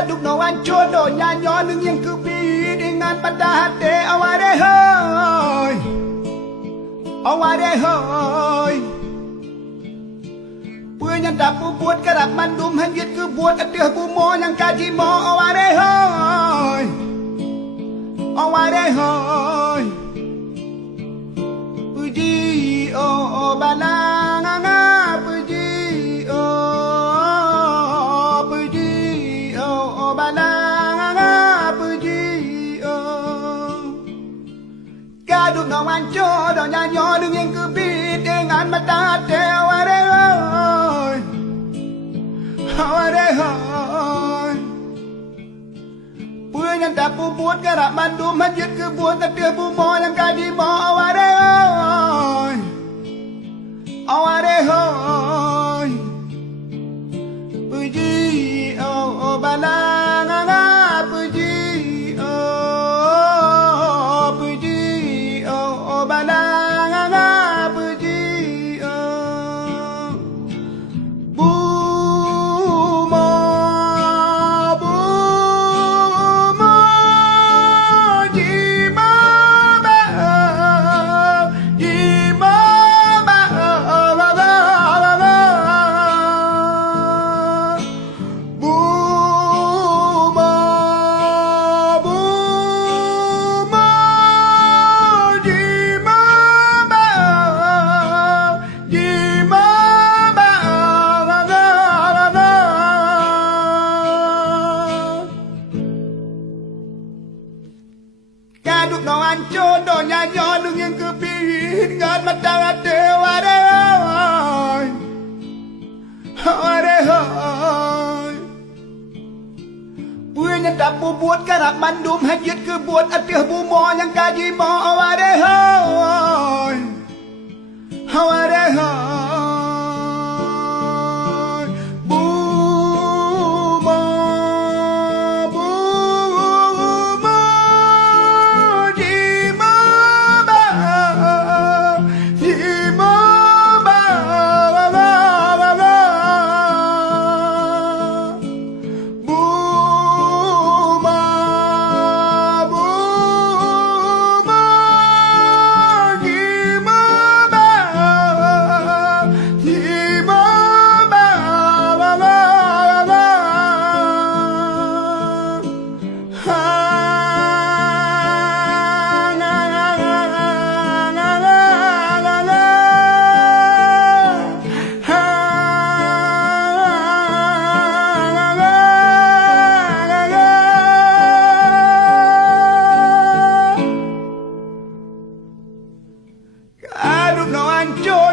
Kaduk no hancur do nyanyo nung yang kebi dengan patah hati aware hoy aware hoy Punya dapu buat kerap mandum hanjit ke buat atih bumo yang kaji mo aware hoy aware hoy Puji oh balang puji oh puji oh balang puji oh Kaduk no hancur do nyanyo nung yang kebi dengan mata hati aware hoy aware hoy Punya dapu buat kerap mandum hanjit ke buat atih bumo yang kaji mo aware hoy aware hoy puji oh balang puji oh balang puji oh bumo jima ba jima ba Kaduk no hancur do nyanyo nung yang kepingin ngan mata hati aware hoy aware hoy Punya dapu buat kerap mandum hanjit ke buat atih bumo yang kaji mo aware hoy aware hoy bumo jima ba jima ba Buma jima ba jima ba Kaduk no hancur